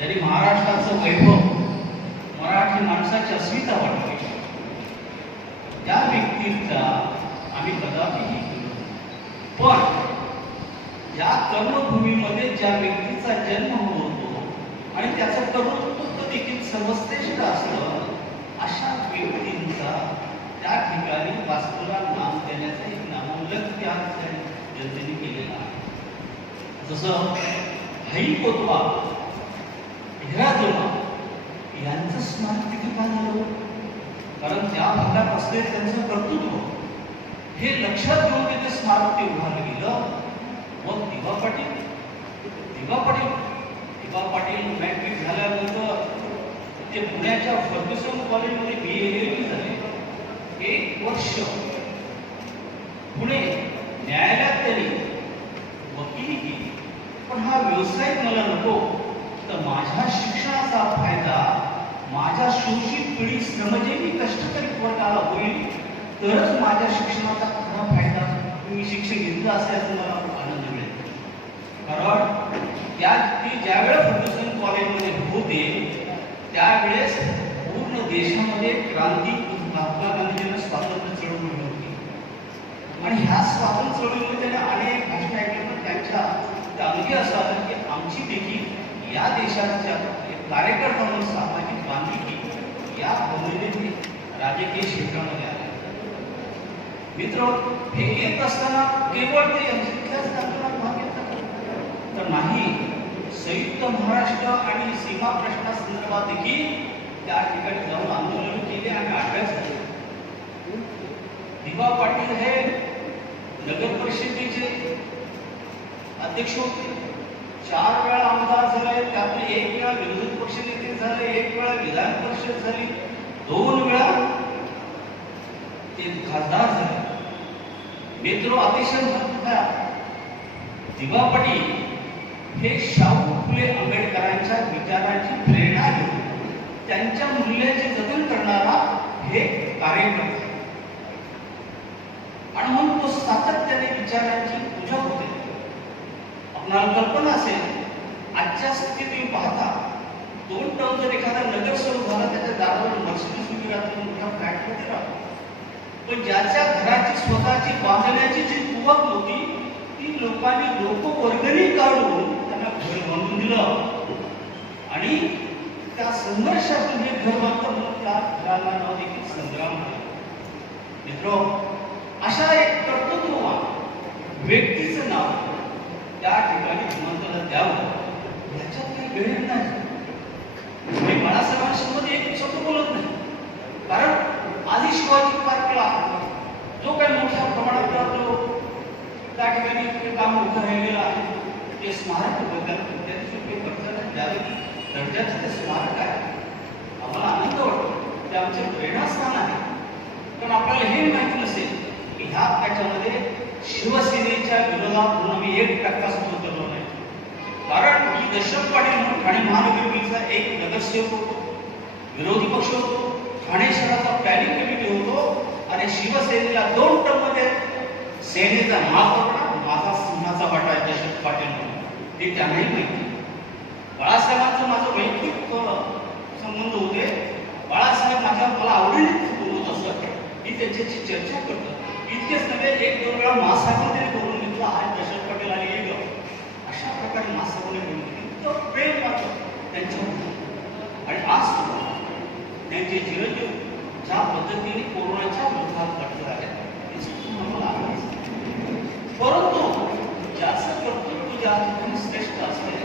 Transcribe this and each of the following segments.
ज्यांनी महाराष्ट्राचं वैभव, मराठी माणसाची अस्मिता वाढवली, त्या व्यक्तीचा आम्ही कदापिही पण या कर्मभूमीमध्ये ज्या व्यक्तीचा जन्म होतो आणि त्याचं कर्तृत्व देखील सर्वश्रेष्ठ असतं, अशा व्यक्तींचा त्या ठिकाणी वास्तूला नाम देण्याचा एक नामोल्लेख त्या जनतेने केलेला आहे. जसं भाई कोतवा, हिराजोबा यांचं स्मरण किती का झालं, कारण त्या भागात असलेले त्यांचं कर्तृत्व हे लक्षात घेऊन तिथे स्मारक ते उभारलं गेलं. मग दिवा पाटील मॅट्रिक झाल्यानंतर ते पुण्याच्या फर्ग्युसन कॉलेजमध्ये BA झाले. 1 वर्ष पुणे न्यायालयात त्यांनी वकिली केली. पण हा व्यवसाय मला नको, तर माझ्या शिक्षणाचा फायदा माझ्या शोषित पिढी श्रमजीवी कष्टकरी वर्गाला होईल, तरच माझ्या शिक्षणाचा खरा फायदा मी शिक्षण घेतलं असल्याचं मला आनंद मिळेल. कारण ती ज्यावेळेस फर्ग्युसन कॉलेजमध्ये होते त्यावेळेस पूर्ण देशामध्ये क्रांती, महात्मा गांधींनी स्वातंत्र्य चळवळ होती आणि ह्या स्वातंत्र्य चळवळीमध्ये त्याने अनेक भाषण ऐकले. त्यांच्या अगदी असं आलं की आमची देखील या देशाच्या कार्यकर्ता म्हणून सामाजिक बांधिलकी या भूमिकेने राजकीय क्षेत्रामध्ये आले. मित्र, हे येत असताना केवळ ते इतिहास दाखवण्यात भाग घेतात तर नाही, संयुक्त महाराष्ट्र आणि सीमा प्रश्नासंदर्भात देखील त्या ठिकाणी जाऊन आंदोलन केले आणि अभ्यास झाले. दिवा पाटील हे नगर परिषदेचे अध्यक्ष होते. 4 वेळा आमदार झाले, त्यातले 1 वेळा विरोधी पक्ष नेते झाले, 1 वेळा विधान परिषद झाली, 2 वेळा ते खासदार झाले. मित्र, अतिशय महत्त्वाचा दिवा पाटील हे शाहू फुले आंबेडकरांच्या विचारांची प्रेरणा घेऊन त्यांच्या मूल्याचे जतन करणारा हे कार्यकर्ता आणि म्हणून तो सातत्याने विचारांची पूजा होते. आपणाला कल्पना असेल, आजच्या स्थितीत पाहता 2 टर्म जर एखादा नगरसेवक झाला, त्याच्या दारावर मर्सिडीज उभी राहतो, मोठ्या फ्लॅटमध्ये राहतो, पण ज्याच्या घराची स्वतःची बांधण्याची जी कुवत होती ती लोकांनी वर्गणी काढून त्यांना घर बांधून दिलं आणि त्या संघर्षातून हे घर बांधलं, त्या घराला नाव देखील संग्राम आहे. मित्र, अशा एक कर्तृत्ववान व्यक्तीचं नाव त्या ठिकाणी भगवंताला द्यावं याच्यात काही वेळ नाही. मी बाळासाहेबांसोबत एक शब्द बोलत नाही, कारण आधी शिवाजी पार्कला जो काही मोठ्या प्रमाणात जो त्या ठिकाणी काम उभं राहिलेलं आहे ते स्मारक जागतिक दर्जाचं ते स्मारक आहे. आम्हाला आनंद वाटतो, ते आमचे प्रेरणास्थान आहे. पण आपल्याला हे माहिती नसेल की ह्या त्याच्यामध्ये शिवसेनेच्या विरोधात म्हणून आम्ही 1% सुद्धा उतरलो नाही. कारण मी दशरथ पाटील म्हणून ठाणे महानगरपालिकेचा एक नगरसेवक होतो, विरोधी पक्ष होतो, ठाणे शहराचा प्लॅनिंग कमिटी होतो आणि शिवसेनेला 2 टर्ममध्ये सेनेचा महापौर माझा सिंहाचा वाटा आहे दशरथ पाटील म्हणून, ते त्यांनाही माहिती. बाळासाहेबांचं माझं वैयक्तिक संबंध होते. बाळासाहेब मला आवडीने बोलत असत, मी त्यांच्याशी चर्चा करतो. इतकेच नव्हे, 1-2 वेळा महासाहेबांनी बोलून घेतलं, आज दशरथ पाटील आले गेलो, अशा प्रकारे महासाहेबांनी बोलून घेतलं. इतकं प्रेम वाटतं त्यांच्यावर. आणि आज त्यांचे चिरंजीव ज्या पद्धतीने कोरोनाच्या विरोधात लढत आहेत, परंतु ज्याचं कर्तृत्व ज्या ठिकाणी श्रेष्ठ असते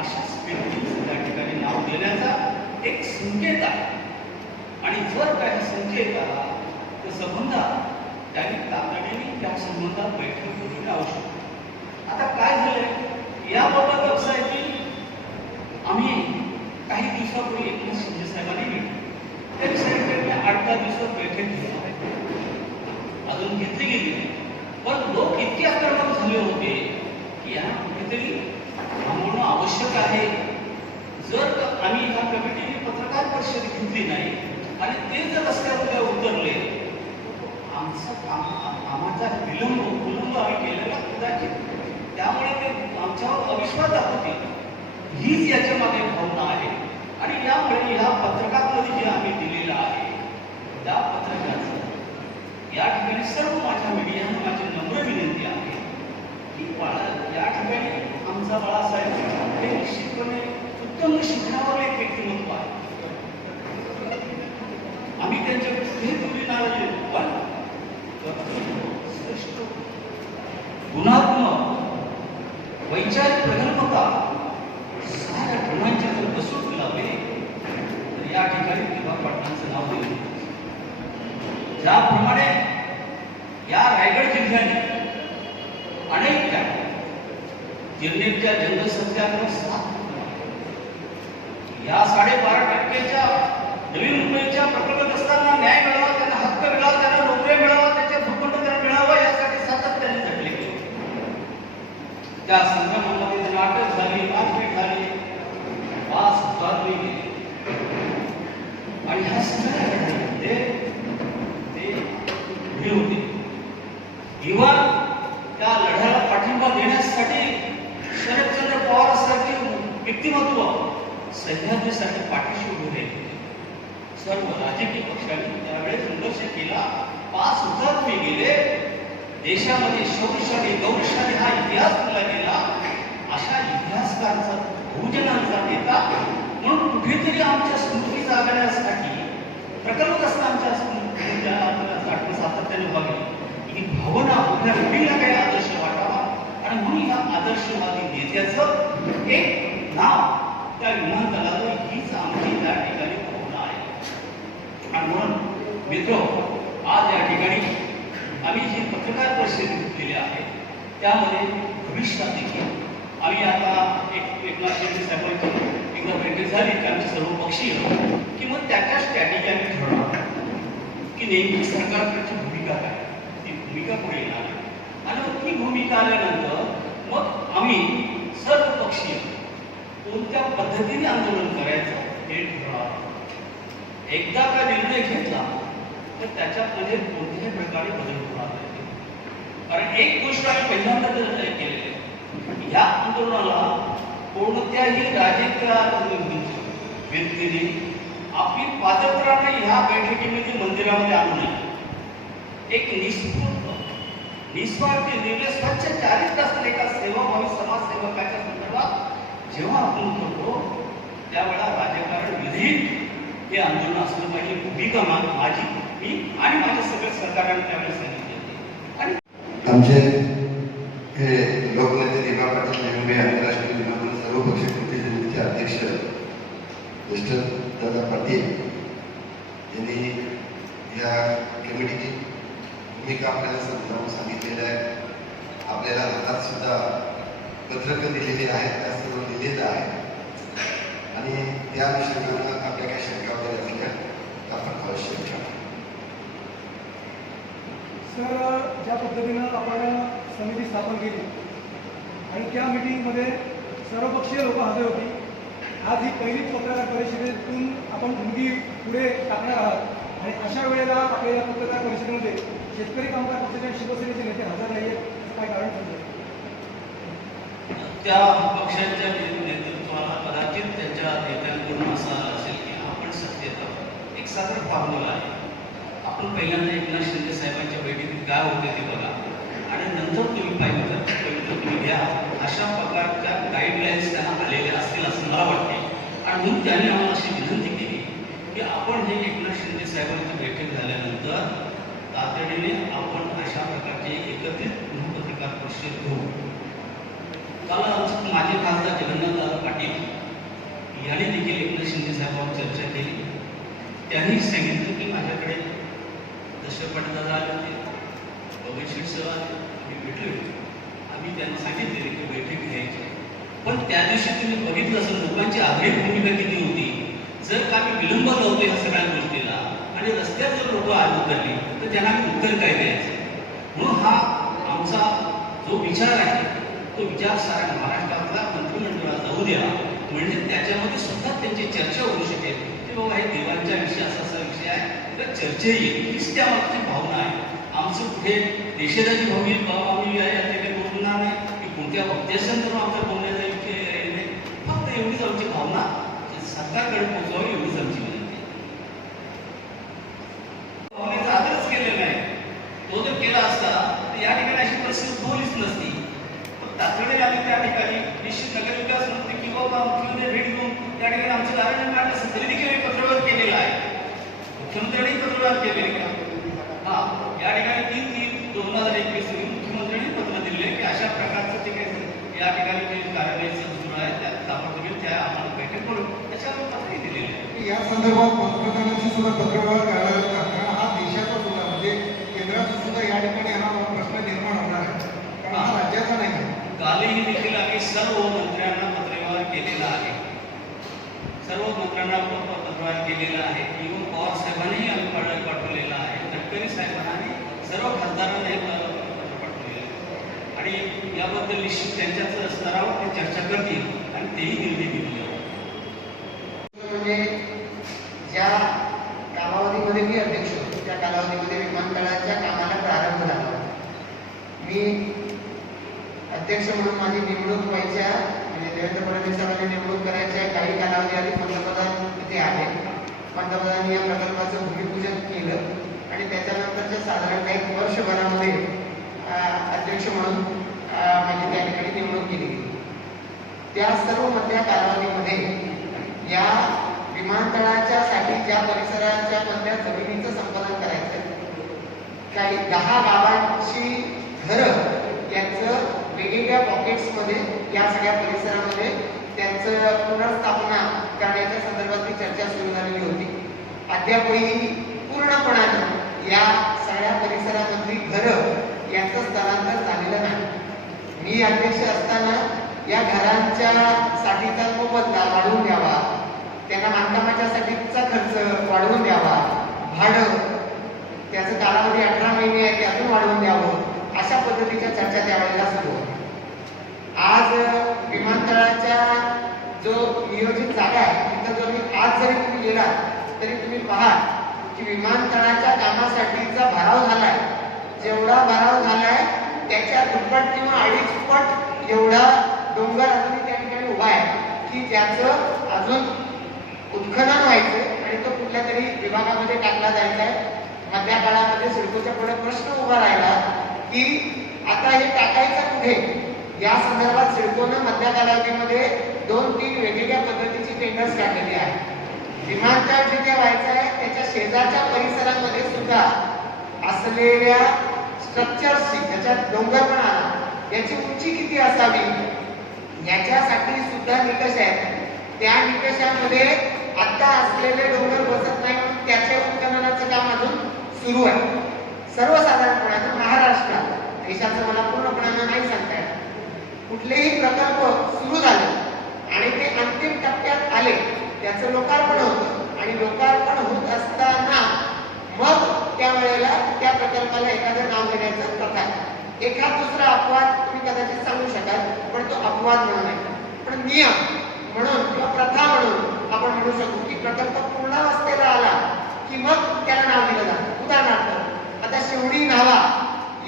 अशाच व्यक्तीचं त्या ठिकाणी नाव देण्याचा एक संकेत आहे. आणि जर काही संकेत आला तर संबंधात त्यांनी तातडीने त्या संबंधात बैठक घेणे आवश्यक. आता काय झालंय याबाबत असं आहे की आम्ही काही दिवसापूर्वी एकनाथ शिंदे साहेबांनी भेटलो. त्यांनी सांगितलं 8-10 दिवसात बैठक घेणार आहे. अजून घेतली गेली नाही, पण लोक इतके आक्रमक झाले होते की यांना कुठेतरी थांबवणं आवश्यक आहे. जर आम्ही ह्या कमिटीने पत्रकार परिषद घेतली नाही आणि ते जर रस्त्यावर उतरले, आमचा विलंब आम्ही केलेला कदाचित त्यामुळे ते आमच्यावर अविश्वास दाखवतील. हीच याच्या मागे भावना आहे. त्या पत्रकाराचं या ठिकाणी सर्व माझ्या मीडियानं माझी नम्र विनंती आहे की या ठिकाणी आमचा बाळासाहेब हे निश्चितपणे उत्तम शिक्षणावर एक व्यक्तिमत्व आहे. आम्ही त्यांच्या कुठेही तुरी नाराजी पण श्रेष्ठ गुणात्मक वैचारिक प्रगल्भता साऱ्या गुणांच्या जर कसोट लावले तर या ठिकाणी विभा पाटलांचं नाव दिलं. ज्याप्रमाणे या रायगड जिल्ह्याने अनेक जिल्ह्याच्या जनसंख्याकडे साथ या 12.5% नवीन मुंबईच्या प्रकल्पग्रस्तांना न्याय मिळावा, त्यांना हक्क मिळावा, त्यांना नोकऱ्या मिळावा, त्यांच्या भूखंड त्यांना मिळावा यासाठी सातत्याने झटले गेले. त्या संग्रामामध्ये त्यांना अटक झाली, मारपीट झाली, 5,000 गेले आणि ह्या सगळ्या ते उभे होते. इव्हन त्या लढ्याला पाठिंबा देण्यासाठी शरदचंद्र पवार सारखे व्यक्तिमत्व सह्याद्रीसाठी पाठीशी उभे राहिले. सर्व राजकीय पक्षांनी त्यावेळेस संघर्ष केला. 5,000 गेले. देशामध्ये शौर्यशाली गौरवशाली हा इतिहास तुला गेला. अशा इतिहासकारांचा बहुजनांचा नेता म्हणून कुठेतरी आमच्या स्मृती जागण्यासाठी प्रकल्पग्रस्तांच्या स्मृतीला आपल्याला जाणून सातत्याने व्हावी ही भावना आपल्या पिढीला काही आदर्श वाटावा आणि म्हणून या आदर्शवादी नेत्याचं एक नाव त्या विमानतळावर हीच आमची त्या ठिकाणी भावना आहे. आणि म्हणून मित्र, आज या ठिकाणी आम्ही जी पत्रकार परिषद घेतलेली आहे त्यामध्ये भविष्यात देखील आम्ही आता एकनाथ शिंदे साहेबांची एकदा बैठक झाली की आमचे सर्व पक्षीय की मग त्याच्या स्ट्रॅटेजी आम्ही ठरवणार की नेमकी सरकारकडची भूमिका काय, ती भूमिका पुढे येणार आणि मग ती भूमिका आल्यानंतर मग आम्ही सर्व पक्षीय कोणत्या पद्धतीने आंदोलन करायचं हे ठरवणार. एकदा का निर्णय घेतला तर त्याच्यामध्ये कोणत्याही प्रकारे बदल होणार नाही. कारण एक गोष्ट आम्ही पहिल्यांदा निर्णय केलेली आहे, या आंदोलनाला कोणत्याही राजकीय व्यक्तीने आपली पादत्राणे ह्या बैठकीमध्ये मंदिरामध्ये आणू नये. एक निस्वार्थी निर्णय स्वच्छ चारित्र्य असलेल्या एका सेवाभावी समाजसेवकाच्या संदर्भात जेव्हा आपण करतो त्यावेळेला राजकारण विरहित हे आंदोलन असलं पाहिजे. भूमिका माझी मी आणि माझ्या सगळ्या सरकारने त्यावेळेस सांगितले. आणि आमचे हे लोकनेते दिवा पाटील नेहमी आंतरराष्ट्रीय विमानातील सर्वपक्षीय कृती समितीचे अध्यक्ष ज्येष्ठ दादा पाटील यांनी या कमिटीची भूमिका आपल्याला समजावून सांगितलेली आहे. आपल्याला हातात सुद्धा पत्रकं दिलेली आहेत, त्या सर्व दिलेलं आहे आणि त्या अनुषंगानं आपल्या काही शंका वगैरे असल्या आपण अवश्य विचारा. सर, ज्या पद्धतीनं आपण समिती स्थापन केली आणि त्या मीटिंगमध्ये सर्वपक्षीय लोक हजर होती. आज ही पहिलीच पत्रकार परिषदेतून आपण भूमिका पुढे टाकणार आहात आणि अशा वेळेला आपल्या या पत्रकार परिषदेमध्ये शेतकरी कामगार पक्षाचे शिवसेनेचे नेते हजर नाही आहेत, काय कारण समजेल? त्या पक्षाच्या नेतृत्वाला कदाचित त्यांच्या नेत्यांकडून असं आलं असेल की आपण सत्तेत आहोत. एक साधारण फॉर्म्युला आहे. आपण पहिल्यांदा एकनाथ शिंदे साहेबांच्या बैठकीत काय होते ते बघा आणि नंतर तुम्ही पाहिजे तर तुम्ही घ्या. अशा प्रकारच्या गाईडलाईन्स त्यांना आलेल्या असतील असं मला वाटते. आणि म्हणून त्यांनी आम्हाला अशी विनंती केली की आपण हे एकनाथ शिंदे साहेबांची बैठक झाल्यानंतर तातडीने आपण अशा प्रकारचे एकत्रित पत्रकार परिषद घेऊ. काल आमचे माजी खासदार जगन्नाथदादा पाटील यांनी देखील एकनाथ शिंदे साहेबांवर चर्चा केली. त्यांनी सांगितलं की माझ्याकडे दशरथ पाटील दादा आले होते, बबन शेठ आले, आम्ही भेटलो. आम्ही त्यांना सांगितले की बैठक घ्यायची. पण त्या दिवशी तुम्ही बघितलं असं लोकांची आग्रही भूमिका किती होती. जर का आम्ही विलंब लावतो ह्या सगळ्या गोष्टीला आणि रस्त्यात जर लोक आज उतरली तर त्यांना आम्ही उत्तर काय द्यायचं. म्हणून हा आमचा जो विचार आहे तो विचार साऱ्या महाराष्ट्रातला मंत्रिमंडळात जाऊ द्या, म्हणजे त्याच्यामध्ये सुद्धा त्यांची चर्चा होऊ शकेल की बाबा हे देवांच्या विषयी असा विषय आहे तर चर्चा येईल. हीच त्यामागची भावना आहे. आमचं कुठे देशाची भावना आम्ही काही बोलणार नाही की कोणत्या वक्त्यासंदर्भात आमचा बोलण्याचा विषय नाही. फक्त एवढीच आमची भावना सरकारकडे पोहोचावी एवढीच आमची विनंती. ठिकाणी आमचं कारण आहे मॅडम असं देखील मी पत्रव्यवहार केलेला आहे. मुख्यमंत्र्यांनी पत्रव्यवहार केलेले का? हा, या ठिकाणी 3/3/2021 रोजी मुख्यमंत्र्यांनी पत्र दिले की अशा प्रकारचं ते काही या ठिकाणी जे कार्यवाही सुरू आहे त्यात ताबडतोब त्या आम्हाला बैठक करून त्याच्यावर पत्रही दिलेले आहे. या संदर्भात पंतप्रधानांशी सुद्धा पत्रव्यवहार करायला लागतात, कारण हा देशाचा सुद्धा म्हणजे केंद्राचा सुद्धा या ठिकाणी हा प्रश्न निर्माण होणार आहे, कारण हा राज्याचा नाही आहे. कालही देखील आम्ही सर्व मंत्र्यांना पत्रव्यवहार केलेला आहे. सर्व मंत्र्यांना पत्रव्यवहार केलेला आहे. इव्हन पवार साहेबांनाही आम्ही पाठवलेला आहे. गडकरी साहेबांनी सर्व खासदारांनाही पत्र पाठवलेलं आहे आणि याबद्दल निश्चित त्यांच्याच स्तरावर ते चर्चा करतील आणि तेही निर्णय घेतील. म्हणजे ज्या कालावधीमध्ये मी अध्यक्ष होतो त्या कालावधीमध्ये विमानतळाच्या कामाला प्रारंभ झाला. मी अध्यक्ष म्हणून माझी नेमणूक व्हायच्या म्हणजे देवेंद्र फडणवीस साहेबांनी नेमणूक करायच्या काही कालावधी आधी पंतप्रधान तिथे आले. पंतप्रधानांनी या प्रकल्पाचं भूमिपूजन केलं आणि त्याच्यानंतरच्या साधारण काही वर्षभरामध्ये अध्यक्ष म्हणून माझी त्या ठिकाणी नेमणूक केली. त्या सर्व मधल्या कालावधीमध्ये या विमानतळाच्या साठी ज्या परिसराच्या मधल्या जमिनीचं संपादन करायचं काही 10 गावांची घरं यांचं वेगवेगळ्या पॉकेट्समध्ये या सगळ्या परिसरामध्ये त्यांचं पुनर्स्थापना करण्याच्या संदर्भातली चर्चा सुरू झालेली होती. अद्यापही पूर्णपणाने या सगळ्या परिसरामधली घरं यांचं स्थलांतर झालेलं नाही. मी अध्यक्ष असताना या घरांच्या साठीचा मोबदला वाढवून द्यावा, त्यांना बांधकामाच्या साठीचा खर्च वाढवून द्यावा, भाडं त्याचं कालावधी 18 महिने आहे ते अजून वाढवून द्यावं, अशा पद्धतीच्या चर्चा त्यावेळेला सुरू होत्या. आज विमानतळाच्या जो नियोजित जागा आहे तिथं जर आज जरी तुम्ही गेला तरी तुम्ही पाहाल की विमानतळाच्या कामासाठीचा भराव झालाय. जेवढा भराव झालाय त्याच्या दुप्पट किंवा 2.5 पट एवढा डोंगर अजूनही त्या ठिकाणी उभा आहे की ज्याचं अजून उत्खनन व्हायचं आणि तो कुठल्या तरी विभागामध्ये टाकला जायचा आहे. मधल्या काळामध्ये सिडकोच्या पुढे प्रश्न उभा राहिला की आता हे टाकायचं कुठे. या संदर्भात सिडकोनं मधल्या कालावधीमध्ये 2-3 वेगवेगळ्या पद्धतीची टेंडर्स काढलेली आहे. विमानतळ जिथे व्हायचं आहे त्याच्या शेजारच्या परिसरामध्ये सुद्धा असलेल्या स्ट्रक्चर्सची ज्याच्यात डोंगर पण आला याची उंची किती असावी याच्यासाठी सुद्धा निकष आहेत. त्या निकषामध्ये आता असलेले डोंगर बसत नाही म्हणून त्याच्या उत्खननाचं काम अजून सुरू आहे. सर्वसाधारणपणे महाराष्ट्रात देशाचं मला पूर्णपणे नाही सांगता येत कुठलेही प्रकल्प सुरू झाले आणि ते अंतिम टप्प्यात आले त्याचं लोकार्पण होतं आणि लोकार्पण होत असताना मग त्यावेळेला त्या प्रकल्पाला एखादं नाव देण्याचं प्रथा आहे. एखाद दुसरा अपवाद तुम्ही कदाचित सांगू शकाल पण तो अपवाद म्हणून आहे. पण नियम म्हणून किंवा प्रथा म्हणून आपण म्हणू शकतो की प्रकल्प पूर्णावस्थेला आला की मग त्याला नाव दिलं जातं. उदाहरणार्थ आता शिवडी न्हावा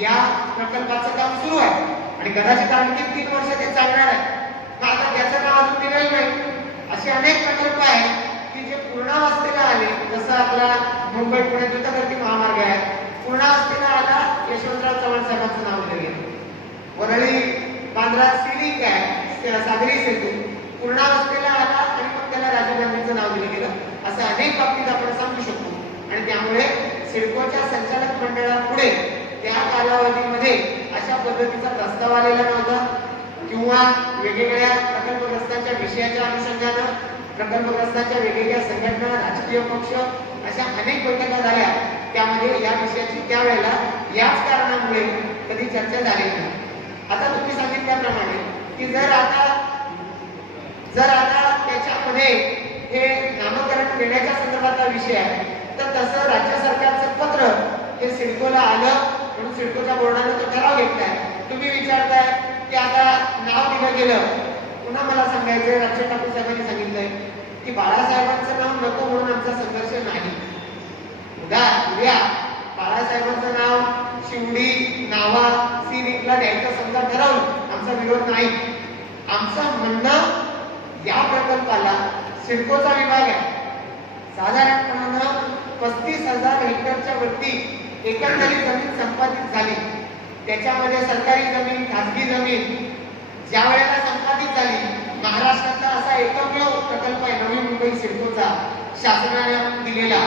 या प्रकल्पाचं काम सुरू आहे आणि कदाचित आणखी 3 वर्ष ते चालणार आहे. मग आता त्याचं नाव अजून दिलेलं नाही. असे अनेक प्रकल्प आहेत की जे पूर्णावस्थेला आले. जसं आपला मुंबई पुणे द्रुतगती महामार्ग आहे पूर्णावस्थेला आला यशवंतराव चव्हाण साहेबांचं नाव दिलं गेलं. वरळी बांद्रा सिलिंक आहे सागरी सेतू पूर्णावस्थेला आला आणि मग त्याला राजीव गांधींचं नाव दिलं गेलं. असं अनेक बाबतीत आपण सांगू शकतो आणि त्यामुळे सिडकोच्या संचालक मंडळापुढे त्या कालावधीमध्ये अशा पद्धतीचा प्रस्ताव आलेला नव्हता किंवा वेगवेगळ्या प्रकल्पग्रस्तांच्या विषयाच्या अनुषंगानं प्रकल्पग्रस्तांच्या वेगवेगळ्या संघटना राजकीय पक्ष अशा अनेक बैठका झाल्या. त्यामध्ये या विषयाची त्यावेळेला याच कारणामुळे कधी चर्चा झाली नाही. आता तुम्ही सांगितल्याप्रमाणे की जर आता त्याच्यामध्ये हे नामकरण देण्याच्या संदर्भातला विषय आहे तर तसं राज्य सरकारचं पत्र हे सिडकोला आलं म्हणून सिडकोच्या बोर्डाने तो ठराव घेतलाय. तुम्ही विचारताय की आता नाव दिलं गेलं. पुन्हा मला सांगायचंय राजशेखर ठाकूर साहेबांनी सांगितलंय की बाळासाहेबांचं नाव नको म्हणून आमचा संघर्ष नाही. उद्या बाळासाहेबांचं नाव शिवडी नावा सी लिंकला द्यायचं समजा ठरवलं आमचा विरोध नाही. आमचं म्हणणं या प्रकल्पाला सिडकोचा विभाग आहे. साधारणपणानं 35,000 हेक्टरच्या वरती एकंदरीत जमीन संपादित झाली. त्याच्यामध्ये सरकारी जमीन खासगी जमीन ज्या वेळेला संपादित झाली महाराष्ट्रातला असा एकमेव प्रकल्प आहे नवी मुंबई सिडकोचा शासनाने दिलेला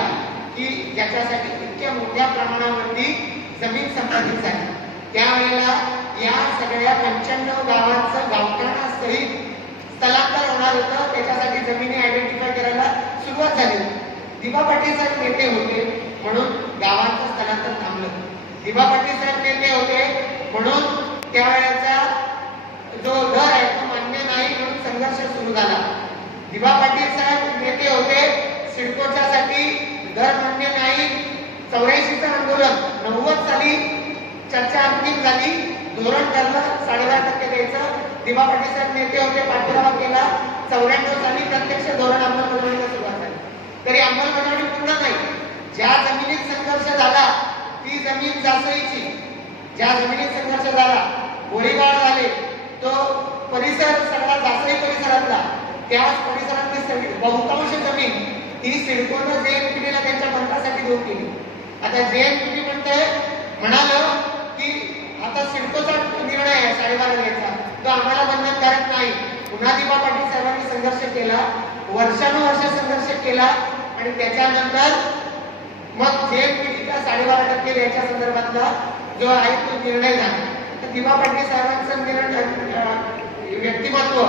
की ज्याच्यासाठी इतक्या मोठ्या प्रमाणावरती जमीन संपादित झाली. त्यावेळेला या सगळ्या 95 गावांचं गावठाणासहित स्थलांतर होणार होतं. त्याच्यासाठी जमिनी आयडेंटिफाय करायला सुरुवात झाली. दिबा पाटील साहेब नेते होते म्हणून गावांचं स्थलांतर थांबलं. दिबा पाटील साहेब नेते होते म्हणून त्यावेळेचा जो दर आहे तो मान्य नाही म्हणून संघर्ष सुरू झाला. दिबा पाटील साहेब नेते होते सिडकोच्यासाठी दर मान्य नाही. 84चं आंदोलन 90 साली चर्चा अंतिम झाली. धोरण ठरलं 10.5% द्यायचं. दिबा पाटील साहेब नेते होते, पाठपुरावा केला. 94 साली प्रत्यक्ष धोरण अंमलबजावणीला सुरुवात झाली. तरी अंमलबजावणी पूर्ण नाही. ज्या जमिनीत संघर्ष झाला ती जमीन जासईची. ज्या जमिनीत संघर्ष झाला, गोळीबार झाले, तो परिसर सगळा जासई परिसरातला, त्या परिसरातली सगळी बहुतांश जमीन ही सिडकोनं JNPT त्यांच्या बंधासाठी देऊ केली. आता JNPT म्हणालं की आता सिडकोचा निर्णय आहे 12.5 द्यायचा, तो आम्हाला बंधनकारक नाही. पुन्हा दिबा पाटील साहेबांनी संघर्ष केला, वर्षानुवर्ष संघर्ष केला आणि त्याच्यानंतर मग JNPTला 12.5% द्यायच्या संदर्भातला जो आहे तो निर्णय झाला. तर दिबा पाटील साहेबांचं व्यक्तिमत्व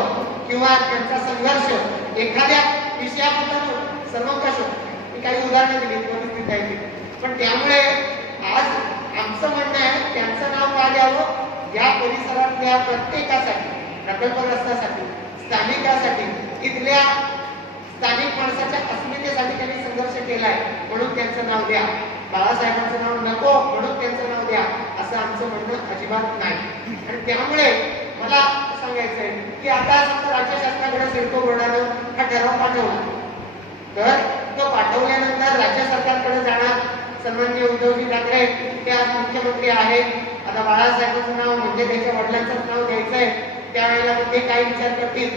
किंवा त्यांचा संघर्ष एखाद्या विषयाबद्दल सर्वंकष, मी काही उदाहरणं दिली परिस्थिती आहे, पण त्यामुळे आज आमचं म्हणणं आहे त्यांचं नाव का द्यावं. या परिसरातल्या प्रत्येकासाठी, प्रकल्पग्रस्तासाठी, स्थानिकासाठी, इथल्या स्थानिक माणसाच्या अस्मितेसाठी त्यांनी संघर्ष केलाय म्हणून त्यांचं नाव द्या. बाळासाहेबांचं नाव नको म्हणून त्यांचं नाव द्या असं आमचं म्हणणं अजिबात नाही. आणि त्यामुळे मला सांगायचं आहे की आता समजा राज्य शासनाकडे सिडको बोर्डानं हा ठराव पाठवला, तर तो पाठवल्यानंतर राज्य सरकारकडे जाणार. सन्माननीय उद्धवजी ठाकरे ते आज मुख्यमंत्री आहेत. आता बाळासाहेबांचं नाव म्हणजे त्याच्या वडिलांचं नाव घ्यायचंय, त्यावेळेला ते काय विचार करतील.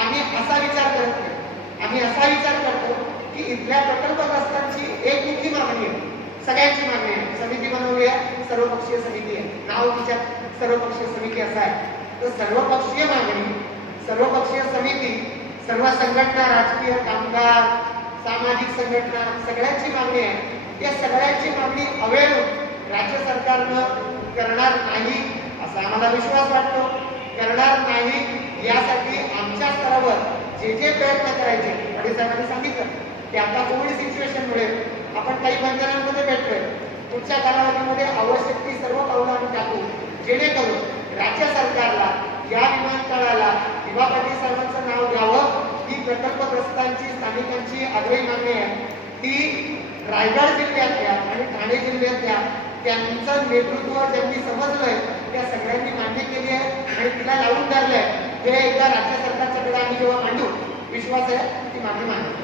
आम्ही असा विचार करत नाही. आम्ही असा विचार करतो की इथल्या प्रकल्पग्रस्तांची एक मुख्य मागणी आहे, सगळ्यांची मागणी आहे. समिती बनवली आहे, सर्वपक्षीय समिती आहे, नाव तिच्या सर्वपक्षीय समिती असं आहे. तर सर्वपक्षीय मागणी, सर्वपक्षीय समिती, सर्व संघटना, राजकीय, कामगार, सामाजिक संघटना सगळ्यांची मागणी आहे. या सगळ्यांची मागणी अवेळून राज्य सरकारनं करणार नाही असा आम्हाला विश्वास वाटतो. करणार नाही यासाठी आमच्या स्तरावर जे जे प्रयत्न करायचे पाटील साहेबांनी सांगितलं की आता कोविड सिच्युएशनमुळे आपण काही बंधनांमध्ये भेटतोय. पुढच्या कालावधीमध्ये आवश्यक ती सर्व पावलं आम्ही टाकू जेणेकरून राज्य सरकारला या विमानतळाला दिबा पाटील साहेबांचं नाव द्यावं. ही प्रकल्पग्रस्तांची, स्थानिकांची आग्रही मागणी आहे. ती रायगड जिल्ह्यातल्या आणि ठाणे जिल्ह्यातल्या त्यांचं नेतृत्व ज्यांनी समजलंय त्या सगळ्यांनी मान्य केली आहे आणि तिला लावून धरलंय. हे एकदा राज्य सरकारच्याकडे आम्ही जेव्हा मांडू, विश्वास आहे ती मागणी मांडू.